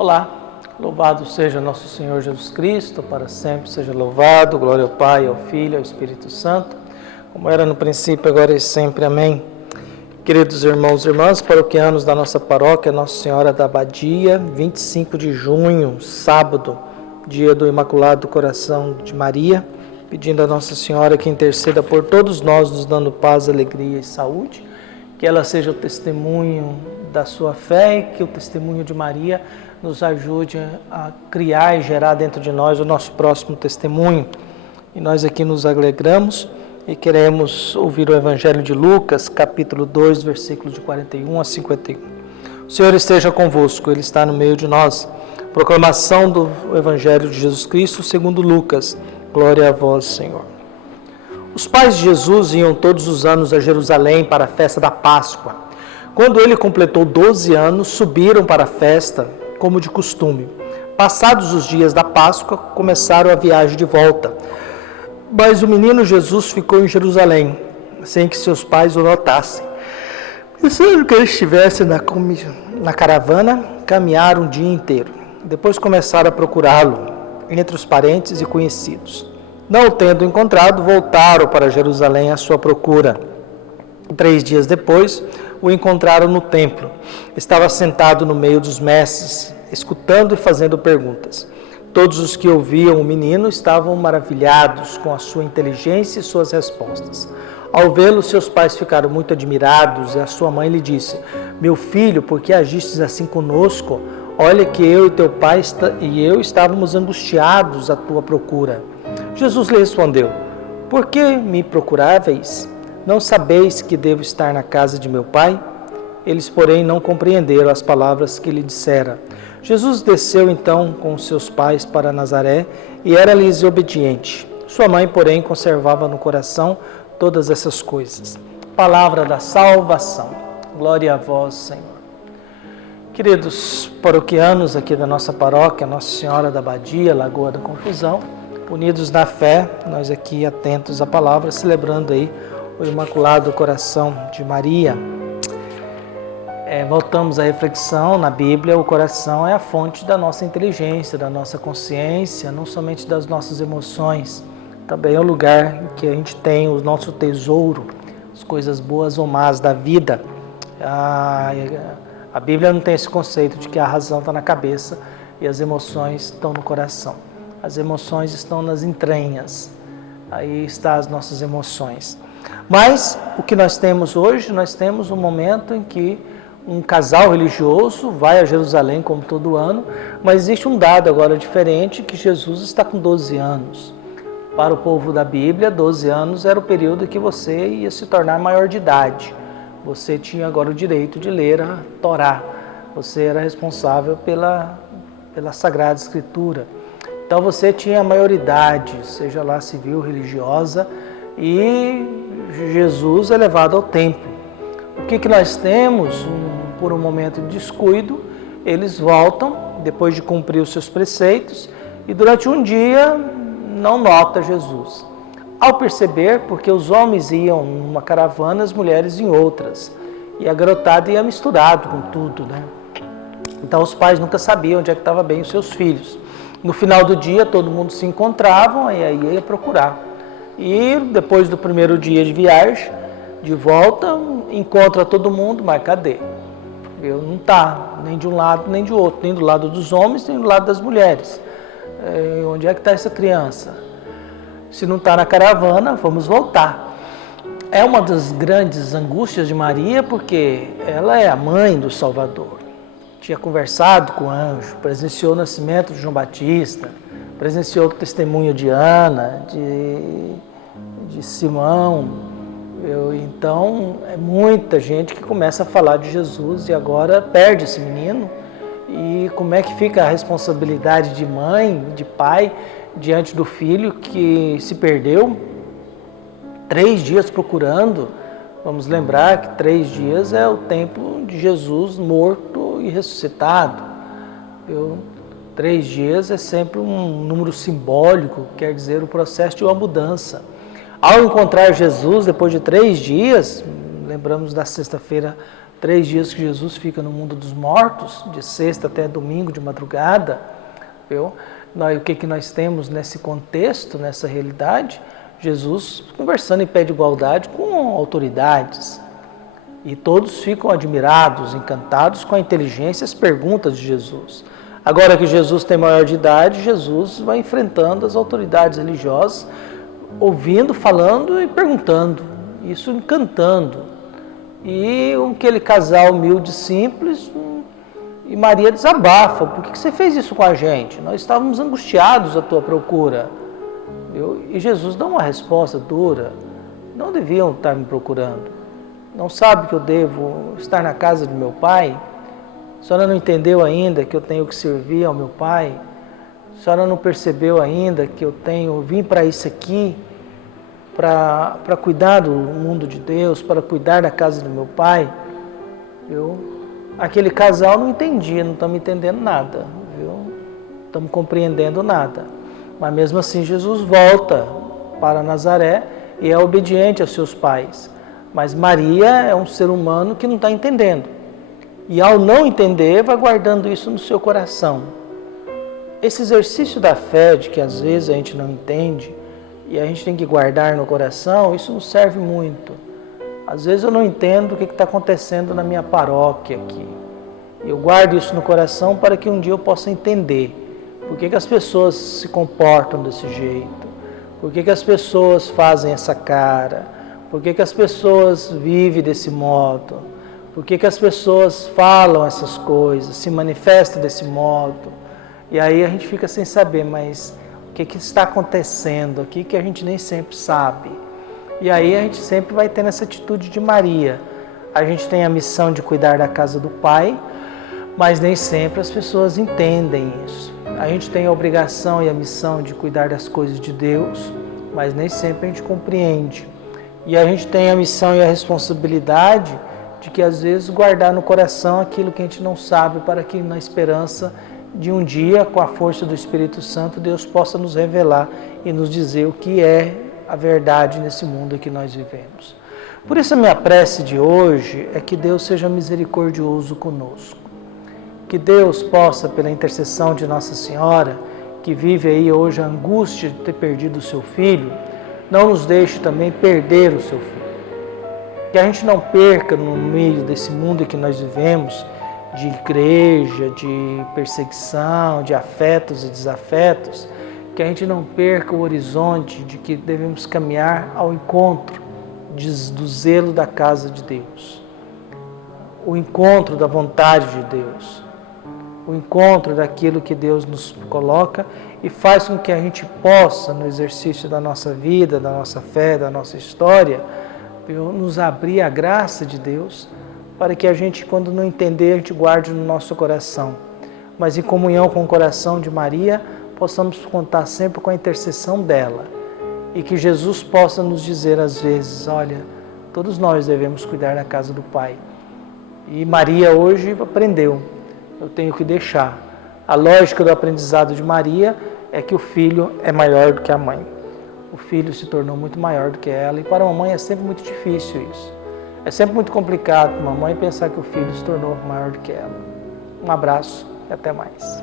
Olá, louvado seja nosso Senhor Jesus Cristo, para sempre seja louvado, glória ao Pai, ao Filho e ao Espírito Santo, como era no princípio, agora e sempre, amém. Queridos irmãos e irmãs, paroquianos da nossa paróquia, Nossa Senhora da Abadia, 25 de junho, sábado, dia do Imaculado Coração de Maria, pedindo a Nossa Senhora que interceda por todos nós, nos dando paz, alegria e saúde, que ela seja o testemunho da sua fé e que o testemunho de Maria nos ajude a criar e gerar dentro de nós o nosso próximo testemunho. E nós aqui nos alegramos e queremos ouvir o Evangelho de Lucas, capítulo 2, versículos de 41 a 51. O Senhor esteja convosco, Ele está no meio de nós. Proclamação do Evangelho de Jesus Cristo segundo Lucas. Glória a vós, Senhor. Os pais de Jesus iam todos os anos a Jerusalém para a festa da Páscoa. Quando ele completou 12 anos, subiram para a festa, como de costume. Passados os dias da Páscoa, começaram a viagem de volta. Mas o menino Jesus ficou em Jerusalém, sem que seus pais o notassem. Pensando que ele estivesse na caravana, caminharam o dia inteiro. Depois começaram a procurá-lo entre os parentes e conhecidos. Não o tendo encontrado, voltaram para Jerusalém à sua procura. 3 dias depois, o encontraram no templo. Estava sentado no meio dos mestres, escutando e fazendo perguntas. Todos os que ouviam o menino estavam maravilhados com a sua inteligência e suas respostas. Ao vê-lo, seus pais ficaram muito admirados e a sua mãe lhe disse: "Meu filho, por que agistes assim conosco? Olha que eu e teu pai e eu estávamos angustiados à tua procura." Jesus lhe respondeu: "Por que me procuráveis? Não sabeis que devo estar na casa de meu pai?" Eles, porém, não compreenderam as palavras que lhe dissera. Jesus desceu então com seus pais para Nazaré e era-lhes obediente. Sua mãe, porém, conservava no coração todas essas coisas. Palavra da salvação. Glória a vós, Senhor. Queridos paroquianos aqui da nossa paróquia, Nossa Senhora da Abadia, Lagoa da Confusão, unidos na fé, nós aqui atentos à palavra, celebrando aí o Imaculado Coração de Maria. Voltamos à reflexão na Bíblia. O coração é a fonte da nossa inteligência, da nossa consciência, não somente das nossas emoções. Também é o lugar em que a gente tem o nosso tesouro, as coisas boas ou más da vida. A Bíblia não tem esse conceito de que a razão está na cabeça e as emoções estão no coração. As emoções estão nas entranhas. Aí estão as nossas emoções. Mas o que nós temos hoje, nós temos um momento em que um casal religioso vai a Jerusalém como todo ano, mas existe um dado agora diferente, que Jesus está com 12 anos. Para o povo da Bíblia, 12 anos era o período que você ia se tornar maior de idade. Você tinha agora o direito de ler a Torá. Você era responsável pela Sagrada Escritura. Então você tinha a maioridade, seja lá civil, religiosa, e Jesus é levado ao templo. O que nós temos? Por um momento de descuido, eles voltam, depois de cumprir os seus preceitos, e durante um dia não nota Jesus. Ao perceber, porque os homens iam em uma caravana, as mulheres em outras, e a garotada ia misturado com tudo, né? Então os pais nunca sabiam onde é que estavam bem os seus filhos. No final do dia, todo mundo se encontrava e aí ia procurar. E depois do primeiro dia de viagem, de volta, encontra todo mundo, mas cadê? Eu não está, nem de um lado nem de outro, nem do lado dos homens, nem do lado das mulheres. Onde é que está essa criança? Se não está na caravana, vamos voltar. É uma das grandes angústias de Maria, porque ela é a mãe do Salvador. Tinha conversado com o anjo, presenciou o nascimento de João Batista, presenciou o testemunho de Ana, de Simão. Então, é muita gente que começa a falar de Jesus e agora perde esse menino. E como é que fica a responsabilidade de mãe, de pai, diante do filho que se perdeu? 3 dias procurando. Vamos lembrar que 3 dias é o tempo de Jesus morto e ressuscitado. 3 dias é sempre um número simbólico, quer dizer o processo de uma mudança. Ao encontrar Jesus, depois de 3 dias, lembramos da sexta-feira 3 dias que Jesus fica no mundo dos mortos, de sexta até domingo, de madrugada, viu? O que nós temos nesse contexto, nessa realidade? Jesus conversando em pé de igualdade com autoridades. E todos ficam admirados, encantados com a inteligência e as perguntas de Jesus. Agora que Jesus tem maior de idade, Jesus vai enfrentando as autoridades religiosas, ouvindo, falando e perguntando, isso encantando. E aquele casal humilde, simples, e Maria desabafa: por que você fez isso com a gente? Nós estávamos angustiados à tua procura. E Jesus dá uma resposta dura: não deviam estar me procurando. Não sabe que eu devo estar na casa de meu pai? A senhora não entendeu ainda que eu tenho que servir ao meu pai? A senhora não percebeu ainda que eu vim para isso aqui, para cuidar do mundo de Deus, para cuidar da casa do meu pai? Aquele casal não entendia, não estamos entendendo nada, não estamos compreendendo nada. Mas mesmo assim Jesus volta para Nazaré e é obediente aos seus pais. Mas Maria é um ser humano que não está entendendo. E ao não entender, vai guardando isso no seu coração. Esse exercício da fé, de que às vezes a gente não entende, e a gente tem que guardar no coração, isso nos serve muito. Às vezes eu não entendo o que está acontecendo na minha paróquia aqui. Eu guardo isso no coração para que um dia eu possa entender por que as pessoas se comportam desse jeito, por que as pessoas fazem essa cara, por que as pessoas vivem desse modo, por que as pessoas falam essas coisas, se manifestam desse modo. E aí a gente fica sem saber, mas o que está acontecendo aqui que a gente nem sempre sabe. E aí a gente sempre vai ter essa atitude de Maria. A gente tem a missão de cuidar da casa do Pai, mas nem sempre as pessoas entendem isso. A gente tem a obrigação e a missão de cuidar das coisas de Deus, mas nem sempre a gente compreende. E a gente tem a missão e a responsabilidade de que às vezes guardar no coração aquilo que a gente não sabe, para que na esperança de um dia, com a força do Espírito Santo, Deus possa nos revelar e nos dizer o que é a verdade nesse mundo em que nós vivemos. Por isso a minha prece de hoje é que Deus seja misericordioso conosco. Que Deus possa, pela intercessão de Nossa Senhora, que vive aí hoje a angústia de ter perdido o seu filho, não nos deixe também perder o seu filho. Que a gente não perca no meio desse mundo em que nós vivemos, de igreja, de perseguição, de afetos e desafetos, que a gente não perca o horizonte de que devemos caminhar ao encontro do zelo da casa de Deus, o encontro da vontade de Deus, o encontro daquilo que Deus nos coloca e faz com que a gente possa, no exercício da nossa vida, da nossa fé, da nossa história, nos abrir a graça de Deus, para que a gente, quando não entender, a gente guarde no nosso coração. Mas em comunhão com o coração de Maria, possamos contar sempre com a intercessão dela. E que Jesus possa nos dizer às vezes: olha, todos nós devemos cuidar da casa do Pai. E Maria hoje aprendeu, eu tenho que deixar. A lógica do aprendizado de Maria é que o filho é maior do que a mãe. O filho se tornou muito maior do que ela, e para uma mãe é sempre muito difícil isso. É sempre muito complicado para uma mãe pensar que o filho se tornou maior do que ela. Um abraço e até mais.